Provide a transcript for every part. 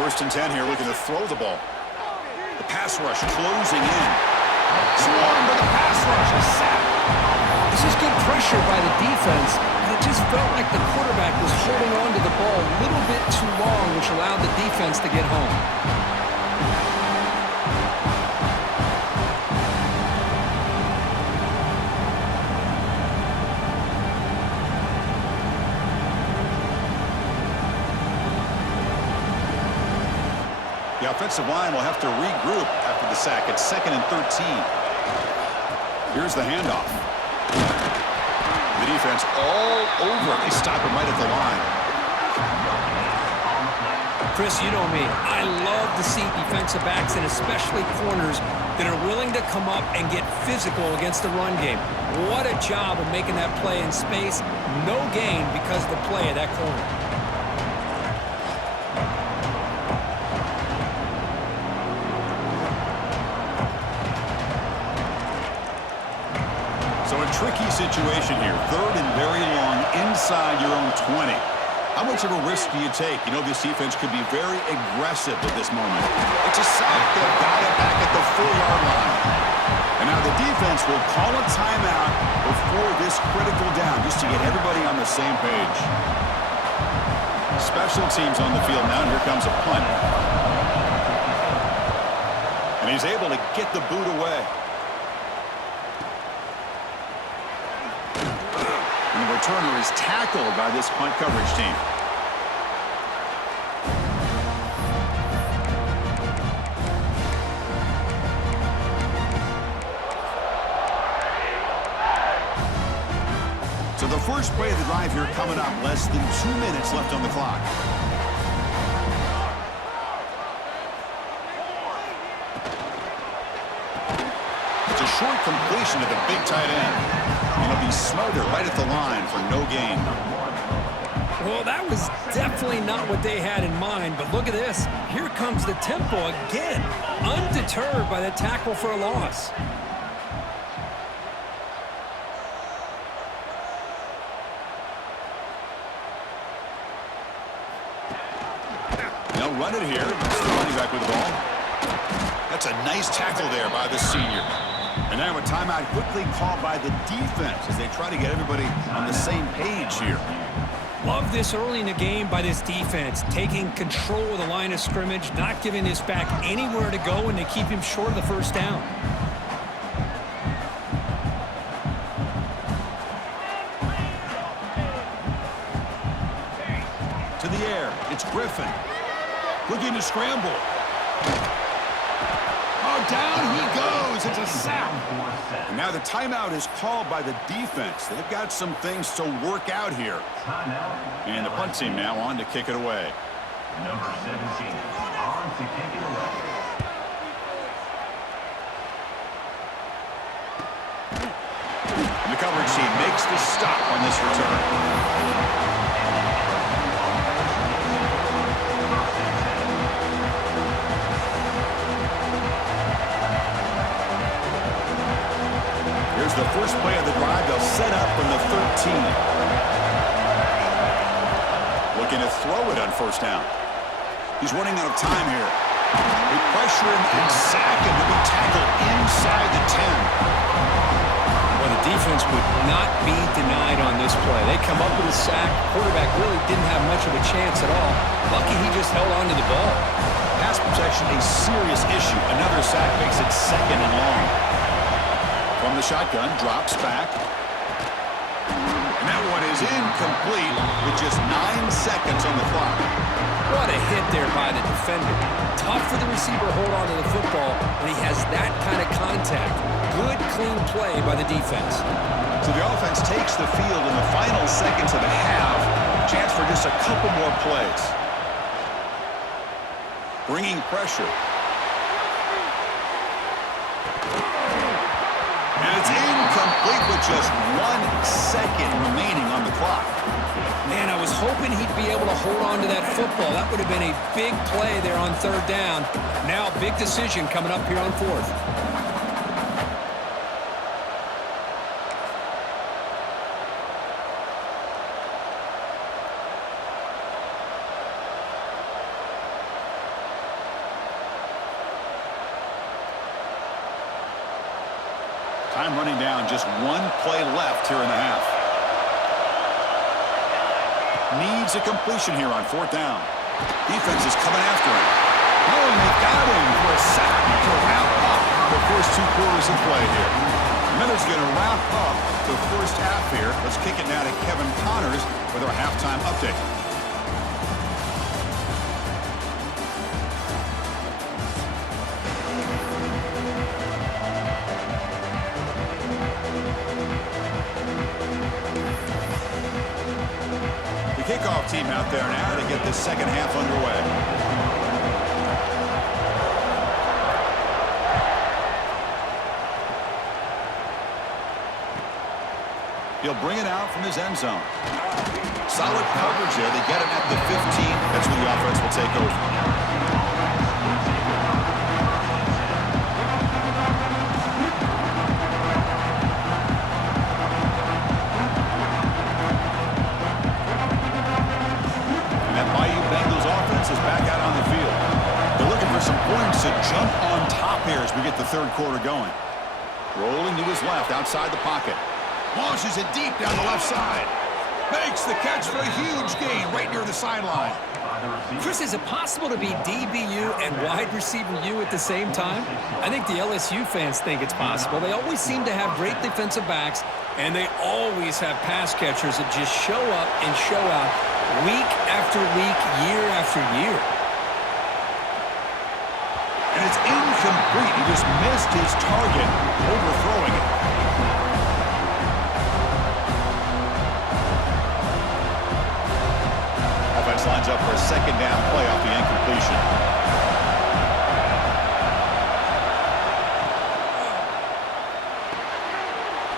First and 10 here, looking to throw the ball. The pass rush closing in. Swarmed by the pass rush. A sack. This is good pressure by the defense, but it just felt like the quarterback was holding on to the ball a little bit too long, which allowed the defense to get home. The offensive line will have to regroup after the sack. It's 2nd and 13. Here's the handoff. The defense all over. They stop him right at the line. Chris, you know me. I love to see defensive backs and especially corners that are willing to come up and get physical against the run game. What a job of making that play in space. No gain because of the play of that corner. So a tricky situation here. 3rd and very long inside your own 20. How much of a risk do you take? You know, this defense could be very aggressive at this moment. It's a sack. They've got it back at the 4-yard line. And now the defense will call a timeout before this critical down, just to get everybody on the same page. Special teams on the field now, and here comes a punt. And he's able to get the boot away. And the returner is tackled by this punt coverage team. So the first play of the drive here coming up. Less than 2 minutes left on the clock. It's a short completion to the big tight end. And it'll be smothered right at the line for no gain. Well, that was definitely not what they had in mind, but look at this. Here comes the tempo again, undeterred by the tackle for a loss. They'll run it here. It's the running back with the ball. That's a nice tackle there by the senior. And now a timeout quickly called by the defense as they try to get everybody on the same page here. Love this early in the game by this defense, taking control of the line of scrimmage, not giving this back anywhere to go, and they keep him short of the first down. To the air, it's Griffin. Looking to scramble. Oh, down he goes. It's a sack. And now the timeout is called by the defense. They've got some things to work out here. And the punt team now on to kick it away. Number 17 on to kick it away. And the coverage team makes the stop on this return. Here's the first play of the drive. They'll set up from the 13. Looking to throw it on first down. He's running out of time here. They pressure him and sack him to be tackled inside the 10. Well, the defense would not be denied on this play. They come up with a sack. Quarterback really didn't have much of a chance at all. Lucky he just held on to the ball. Pass protection, a serious issue. Another sack makes it 2nd and long. From the shotgun, drops back. And that one is incomplete with just 9 seconds on the clock. What a hit there by the defender. Tough for the receiver to hold on to the football when he has that kind of contact. Good, clean play by the defense. So the offense takes the field in the final seconds of the half. Chance for just a couple more plays. Bringing pressure. And it's incomplete with just 1 second remaining on the clock. Man, I was hoping he'd be able to hold on to that football. That would have been a big play there on 3rd down. Now a big decision coming up here on 4th. Time running down, just one play left here in the half. Needs a completion here on 4th down. Defense is coming after him. Oh, and they got him for a sack to wrap up the first 2 quarters of play here. Miller's going to wrap up the first half here. Let's kick it now to Kevin Connors with our halftime update. Kickoff team out there now to get this second half underway. He'll bring it out from his end zone. Solid coverage there. They get him at the 15. That's where the offense will take over. To jump on top here as we get the 3rd quarter going. Rolling to his left outside the pocket. Launches it deep down the left side. Makes the catch for a huge gain right near the sideline. Chris, is it possible to be DBU and wide receiver U at the same time? I think the LSU fans think it's possible. They always seem to have great defensive backs, and they always have pass catchers that just show up and show out week after week, year after year. And it's incomplete. He just missed his target, overthrowing it. Offense lines up for a 2nd down play off the incompletion.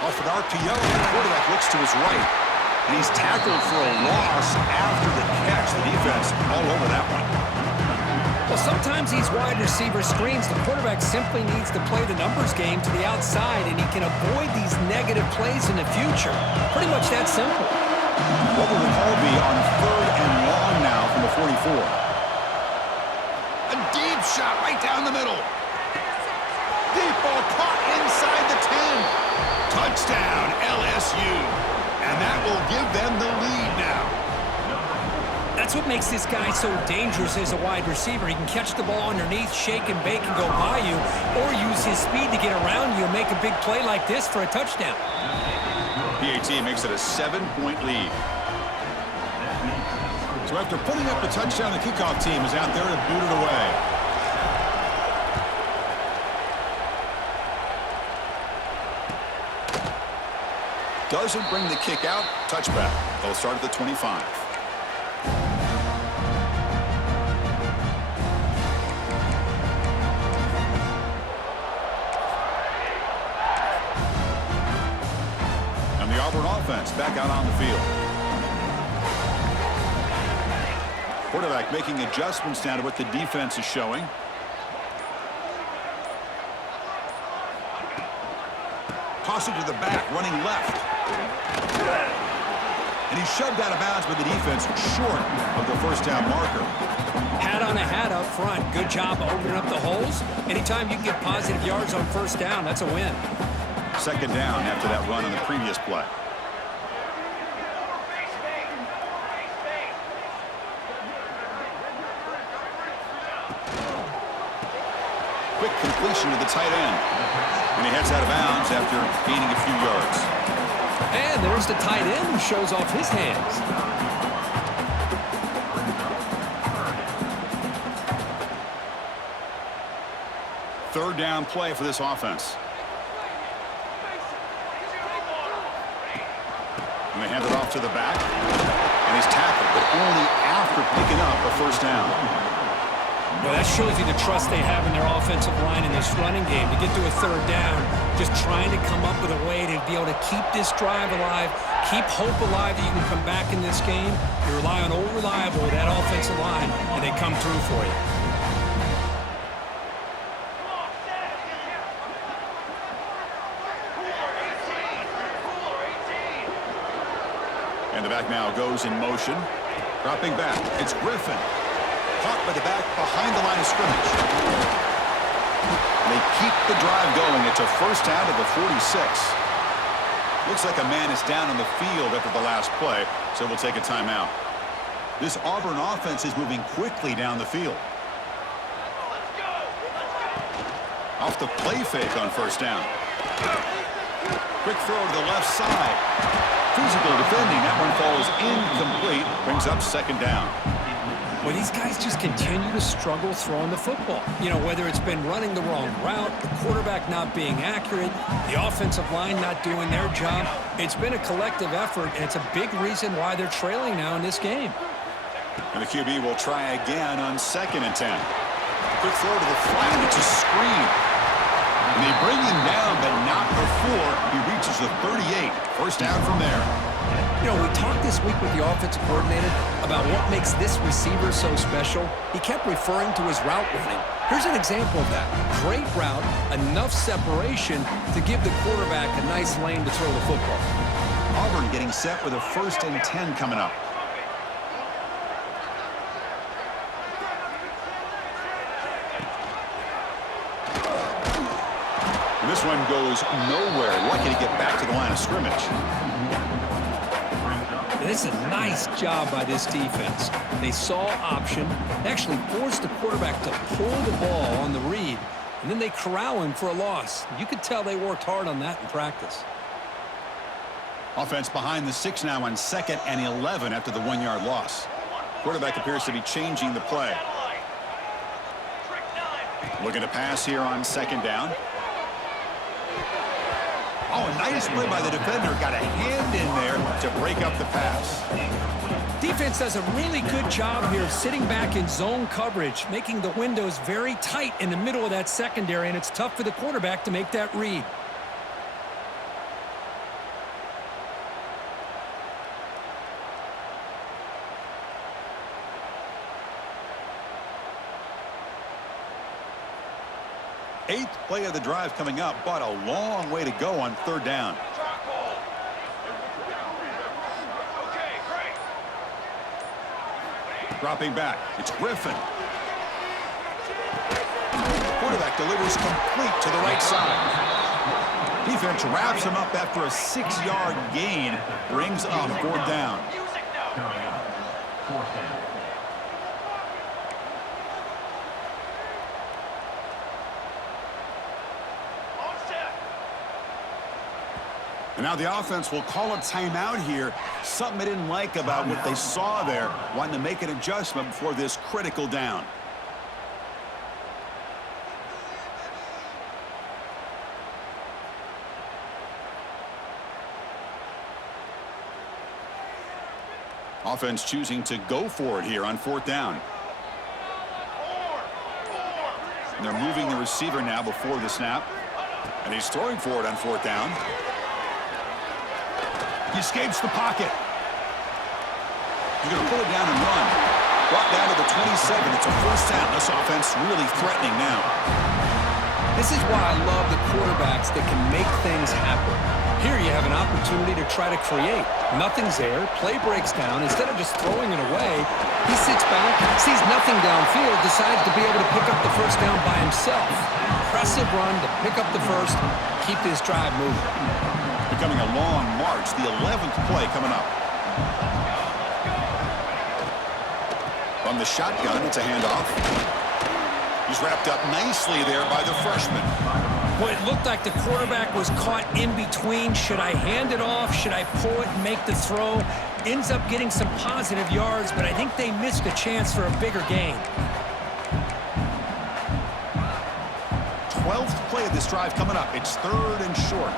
Off an RPO, the quarterback looks to his right. And he's tackled for a loss after the catch. The defense all over that one. Well, sometimes these wide receiver screens, the quarterback simply needs to play the numbers game to the outside, and he can avoid these negative plays in the future. Pretty much that simple. What will the call be on 3rd and long now from the 44? A deep shot right down the middle. Deep ball caught inside the 10. Touchdown, LSU. And that will give them the lead now. That's what makes this guy so dangerous as a wide receiver. He can catch the ball underneath, shake and bake and go by you, or use his speed to get around you and make a big play like this for a touchdown. PAT makes it a 7-point lead. So after putting up the touchdown, the kickoff team is out there to boot it away. Doesn't bring the kick out. Touchback. They'll start at the 25. Offense back out on the field. Quarterback making adjustments now to what the defense is showing. Toss it to the back, running left. And he's shoved out of bounds by the defense short of the 1st down marker. Hat on a hat up front. Good job opening up the holes. Anytime you can get positive yards on 1st down, that's a win. 2nd down after that run on the previous play. Quick completion to the tight end. And he heads out of bounds after gaining a few yards. And there's the tight end who shows off his hands. Third down play for this offense. And they hand it off to the back. And he's tackled, but only after picking up a 1st down. Well, that shows you the trust they have in their offensive line in this running game. To get to a 3rd down, just trying to come up with a way to be able to keep this drive alive, keep hope alive that you can come back in this game. You rely on old reliable, that offensive line, and they come through for you. And the back now goes in motion. Dropping back, it's Griffin. Caught by the back behind the line of scrimmage. They keep the drive going. It's a first down to the 46. Looks like a man is down on the field after the last play, so we'll take a timeout. This Auburn offense is moving quickly down the field. Off the play fake on first down. Quick throw to the left side. Physical defending. That one falls incomplete. Brings up second down. Well, these guys just continue to struggle throwing the football. You know, whether it's been running the wrong route, the quarterback not being accurate, the offensive line not doing their job. It's been a collective effort, and it's a big reason why they're trailing now in this game. And the QB will try again on 2nd and 10. Quick throw to the flat. It's a screen. And they bring him down, but not before he reaches the 38. First down from there. You know, we talked this week with the offensive coordinator about what makes this receiver so special. He kept referring to his route running. Here's an example of that. Great route, enough separation to give the quarterback a nice lane to throw the football. Auburn getting set with a 1st and 10 coming up. And this one goes nowhere. Lucky to get back to the line of scrimmage. This is a nice job by this defense. They saw option, actually forced the quarterback to pull the ball on the read, and then they corral him for a loss. You could tell they worked hard on that in practice. Offense behind the 6 now on 2nd and 11 after the 1-yard loss. Quarterback appears to be changing the play. Looking to pass here on 2nd down. Oh, a nice play by the defender. Got a hand in there to break up the pass. Defense does a really good job here of sitting back in zone coverage, making the windows very tight in the middle of that secondary, and it's tough for the quarterback to make that read. Eighth play of the drive coming up, but a long way to go on 3rd down. Dropping back, it's Griffin. Quarterback delivers complete to the right side. Defense wraps him up after a 6-yard gain, brings up 4th down. And now the offense will call a timeout here. Something they didn't like about what they saw there. Wanting to make an adjustment before this critical down. Offense choosing to go for it here on 4th down. And they're moving the receiver now before the snap. And he's throwing for it on 4th down. He escapes the pocket. He's going to pull it down and run. Brought down to the 27. It's a first down. This offense really threatening now. This is why I love the quarterbacks that can make things happen. Here you have an opportunity to try to create. Nothing's there. Play breaks down. Instead of just throwing it away, he sits back, sees nothing downfield, decides to be able to pick up the first down by himself. Impressive run to pick up the first, keep this drive moving. Becoming a long march, the 11th play coming up. From the shotgun, it's a handoff. He's wrapped up nicely there by the freshman. Well, it looked like the quarterback was caught in between. Should I hand it off? Should I pull it and make the throw? Ends up getting some positive yards, but I think they missed a chance for a bigger gain. 12th play of this drive coming up. It's 3rd and short.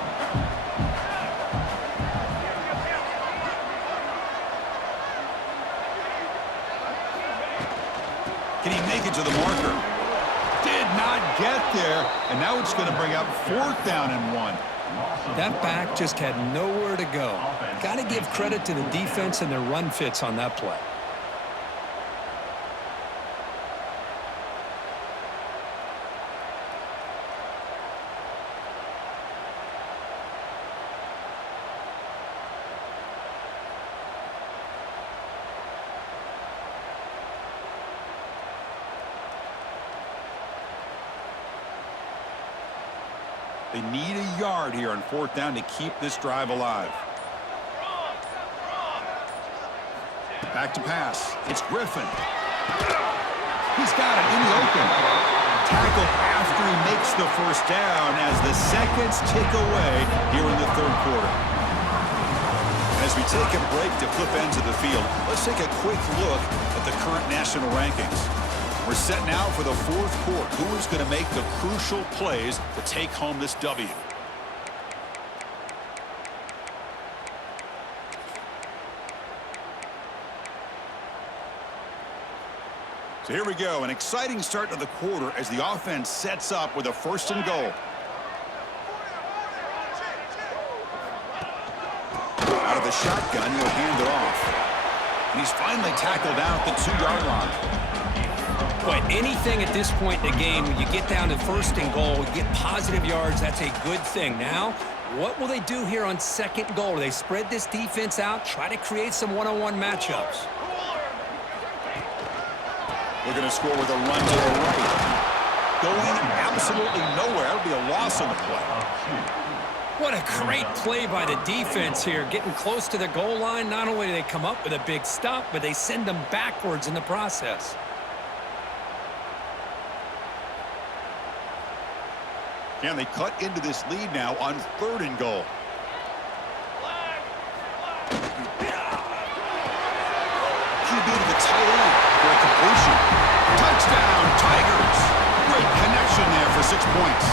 Can he make it to the marker? Did not get there, and now it's going to bring up 4th down and 1. That back just had nowhere to go. Got to give credit to the defense and their run fits on that play. They need a yard here on 4th down to keep this drive alive. Back to pass. It's Griffin. He's got it in the open. Tackle after he makes the first down as the seconds tick away here in the 3rd quarter. As we take a break to flip ends of the field, let's take a quick look at the current national rankings. We're set now for the 4th quarter. Who is going to make the crucial plays to take home this W? So here we go, an exciting start to the quarter as the offense sets up with a 1st and goal. Out of the shotgun, he'll hand it off. And he's finally tackled down at the 2-yard line. But anything at this point in the game, when you get down to 1st and goal, you get positive yards, that's a good thing. Now, what will they do here on 2nd goal? They spread this defense out, try to create some one-on-one matchups. We're going to score with a run to the right. Going absolutely nowhere. It'll be a loss on the play. What a great play by the defense here. Getting close to the goal line, not only do they come up with a big stop, but they send them backwards in the process. Can they cut into this lead now on 3rd and goal? QB to the tight end for a completion. Touchdown, Tigers! Great connection there for 6 points.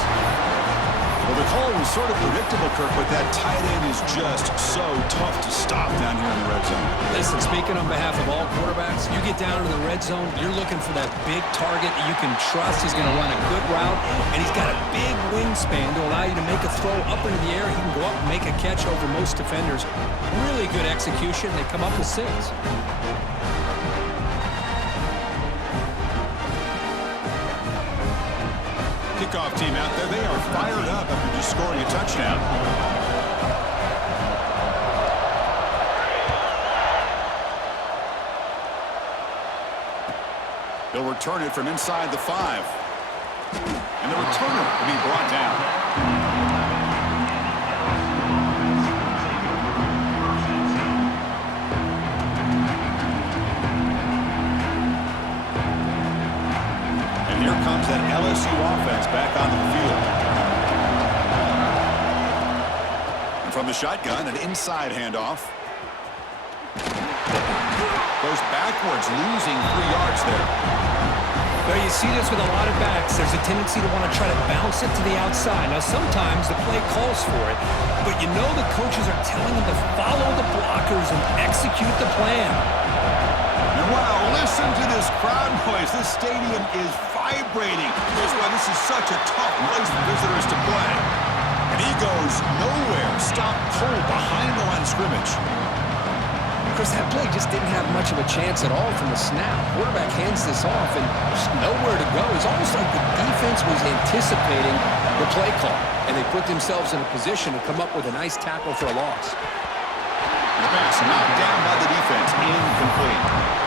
Well, the call was sort of predictable, Kirk, but that tight end is just so tough to stop down here in the red zone. Listen, speaking on behalf of all quarterbacks, you get down to the red zone, you're looking for that big target that you can trust. He's going to run a good route, and he's got a big wingspan to allow you to make a throw up into the air. He can go up and make a catch over most defenders. Really good execution. They come up with 6. Kickoff team out there, they are fired up after just scoring a touchdown. They'll return it from inside the 5. And the returner will be brought down. Here comes that LSU offense back onto the field. And from the shotgun, an inside handoff. Goes backwards, losing 3 yards there. Well, you see this with a lot of backs. There's a tendency to want to try to bounce it to the outside. Now, sometimes the play calls for it, but you know the coaches are telling them to follow the blockers and execute the plan. And wow, listen to this crowd noise. This stadium is vibrating. That's why this is such a tough place for visitors to play. And he goes nowhere. Stop cold behind the line of scrimmage. Of course, that play just didn't have much of a chance at all from the snap. Quarterback hands this off, and there's nowhere to go. It's almost like the defense was anticipating the play call, and they put themselves in a position to come up with a nice tackle for a loss. The pass knocked down by the defense. Incomplete.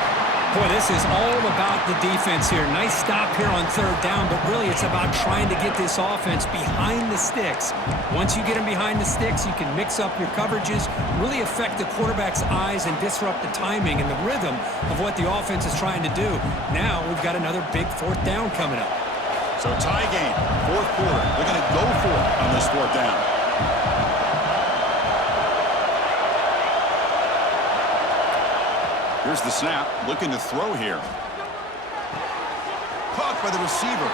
Boy, this is all about the defense here. Nice stop here on 3rd down, but really it's about trying to get this offense behind the sticks. Once you get them behind the sticks, you can mix up your coverages, really affect the quarterback's eyes and disrupt the timing and the rhythm of what the offense is trying to do. Now we've got another big 4th down coming up. So tie game, 4th quarter. They're going to go for it on this 4th down. Here's the snap, looking to throw here. Caught by the receiver.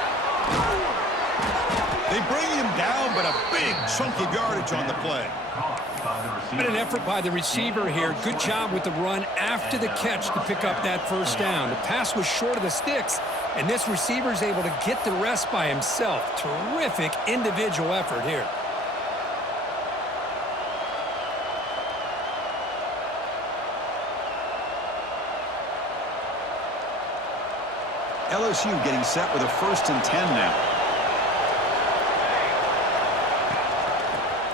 They bring him down, but a big chunk of yardage on the play. But an effort by the receiver here. Good job with the run after the catch to pick up that 1st down. The pass was short of the sticks, and this receiver is able to get the rest by himself. Terrific individual effort here. LSU getting set with a 1st and 10 now.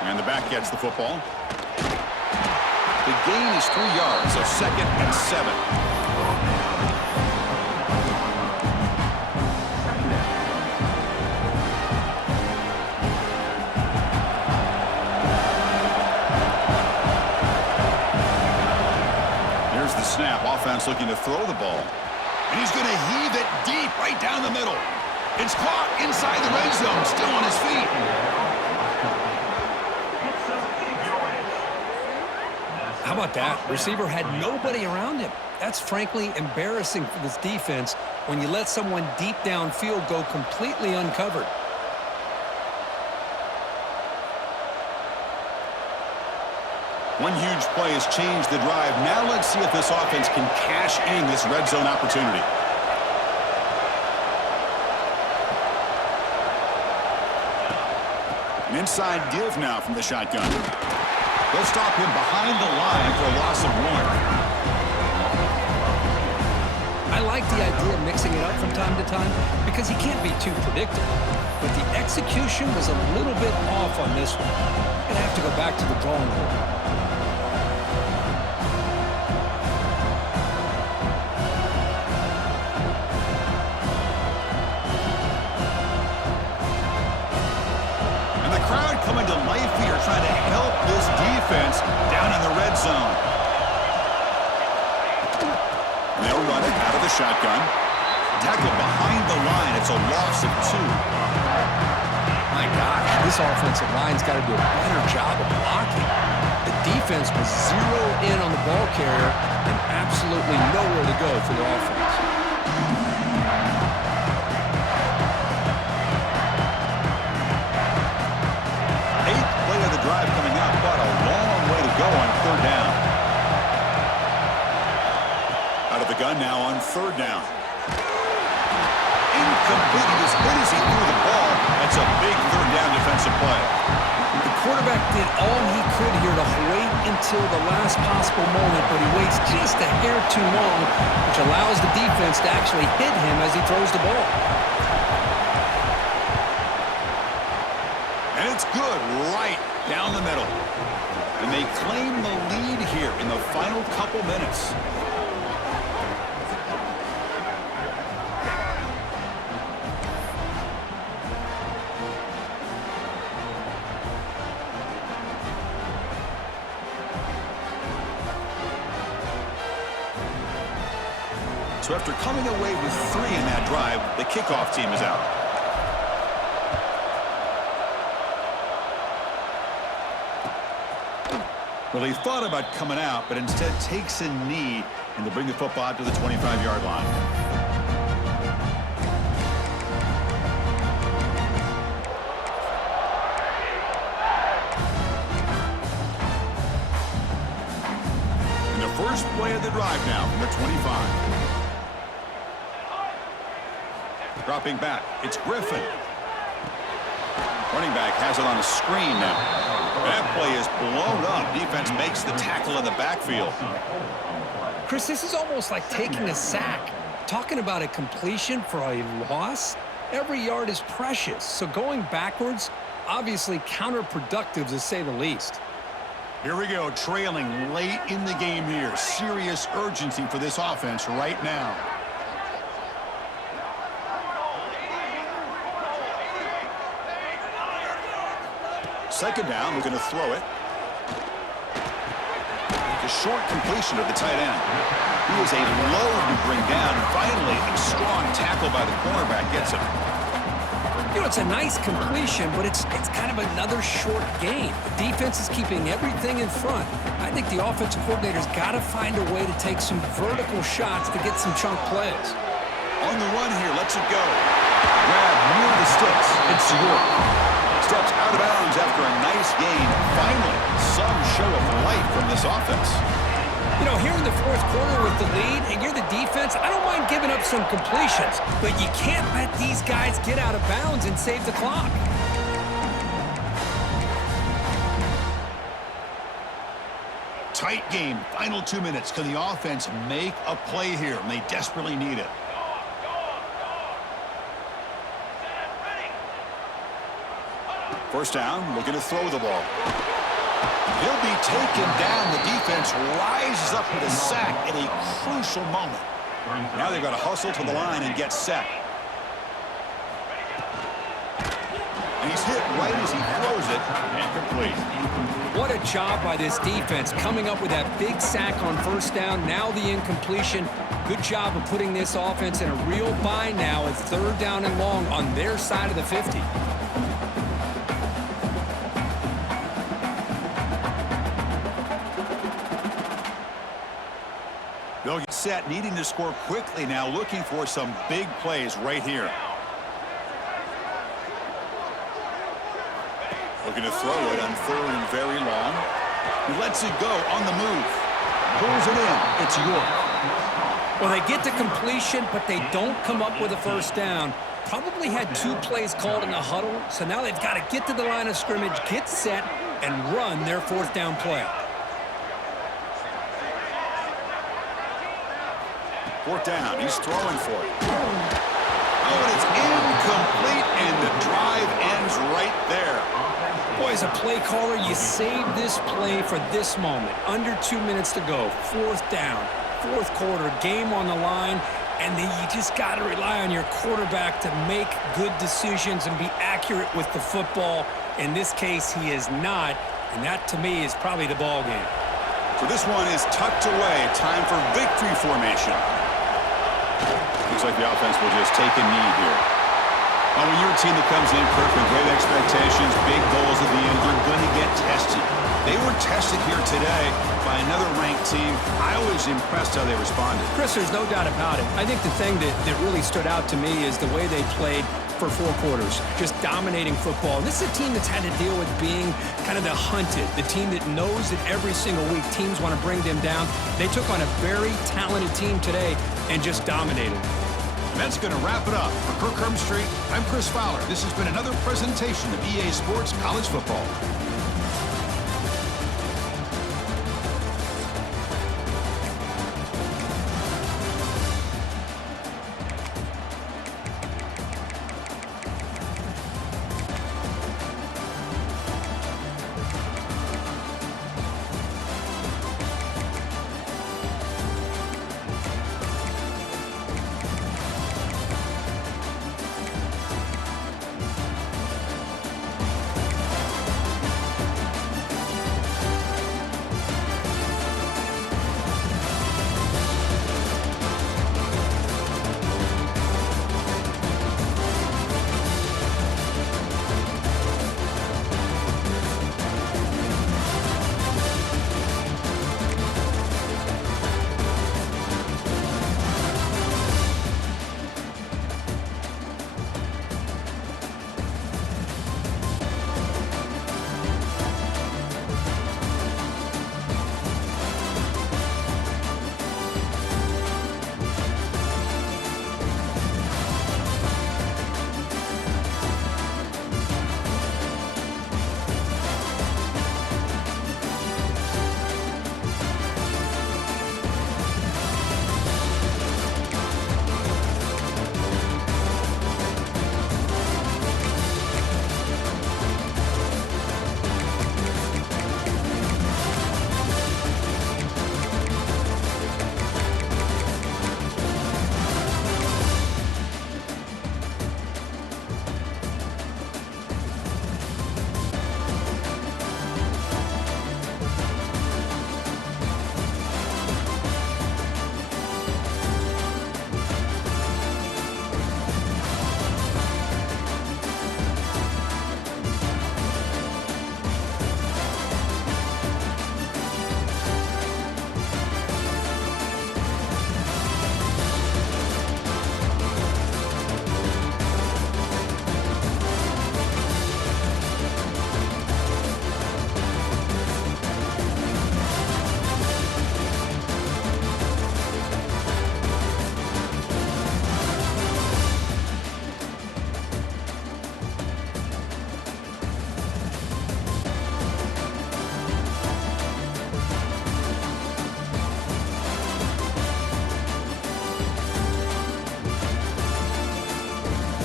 And the back gets the football. The gain is 3 yards, so 2nd and 7. throw the ball. And he's going to heave it deep right down the middle. It's caught inside the red zone, still on his feet. How about that? Receiver had nobody around him. That's frankly embarrassing for this defense when you let someone deep downfield go completely uncovered. One huge play has changed the drive. Now let's see if this offense can cash in this red zone opportunity. An inside give now from the shotgun. They'll stop him behind the line for a loss of 1. I like the idea of mixing it up from time to time because he can't be too predictable. But the execution was a little bit off on this one. Gonna have to go back to the drawing board. Coming to life here, trying to help this defense down in the red zone. They'll run it out of the shotgun. Tackle behind the line. It's a loss of 2. My gosh, this offensive line's got to do a better job of blocking. The defense was zeroed in on the ball carrier and absolutely nowhere to go for the offense. Drive coming up, but a long way to go on 3rd down. Out of the gun now on 3rd down. Incomplete. As good as he threw the ball, that's a big 3rd down defensive play. The quarterback did all he could here to wait until the last possible moment, but he waits just a hair too long, which allows the defense to actually hit him as he throws the ball. And it's good right down the middle. And they claim the lead here in the final couple minutes. So after coming away with 3 in that drive, the kickoff team is out. Well, he thought about coming out, but instead takes a knee and to bring the football out to the 25-yard line. And the first play of the drive now from the 25. Dropping back, it's Griffin. Running back has it on a screen now. That play is blown up. Defense makes the tackle in the backfield. Chris, this is almost like taking a sack. Talking about a completion for a loss, every yard is precious. So going backwards, obviously counterproductive to say the least. Here we go, trailing late in the game here. Serious urgency for this offense right now. Second down, we're going to throw it. A short completion of the tight end. He is a load to bring down. Finally, a strong tackle by the cornerback gets him. You know, it's a nice completion, but it's kind of another short game. The defense is keeping everything in front. I think the offensive coordinator's got to find a way to take some vertical shots to get some chunk plays. On the run here, lets it go. Grab near the sticks. It's York. Steps out of bounds after a nice gain. Finally, some show of life from this offense. You know, here in the 4th quarter with the lead, and you're the defense, I don't mind giving up some completions, but you can't let these guys get out of bounds and save the clock. Tight game, final 2 minutes. Can the offense make a play here? And they desperately need it. First down, looking to throw the ball. He'll be taken down. The defense rises up with a sack at a crucial moment. Now they've got to hustle to the line and get set. And he's hit right as he throws it and complete. What a job by this defense coming up with that big sack on first down. Now the incompletion. Good job of putting this offense in a real bind now. It's third down and long on their side of the 50. They'll get set, needing to score quickly now, looking for some big plays right here. Looking to throw it on third and very long. He lets it go on the move. Pulls it in. It's York. Well, they get to completion, but they don't come up with a first down. Probably had 2 plays called in the huddle, so now they've got to get to the line of scrimmage, get set, and run their fourth down play. Fourth down. He's throwing for it. Oh, and it's incomplete, and the drive ends right there. Boy, as a play caller, you save this play for this moment. Under 2 minutes to go. Fourth down. Fourth quarter. Game on the line. And then you just got to rely on your quarterback to make good decisions and be accurate with the football. In this case, he is not. And that, to me, is probably the ball game. So this one is tucked away. Time for victory formation. Looks like the offense will just take a knee here. Well, when you're a team that comes in, Kirk, with great expectations, big goals at the end, you're going to get tested. They were tested here today by another ranked team. I was impressed how they responded. Chris, there's no doubt about it. I think the thing that really stood out to me is the way they played for 4 quarters, just dominating football. And this is a team that's had to deal with being kind of the hunted, the team that knows that every single week teams want to bring them down. They took on a very talented team today and just dominated. That's going to wrap it up. For Kirk Herbstreit, I'm Chris Fowler. This has been another presentation of EA Sports College Football.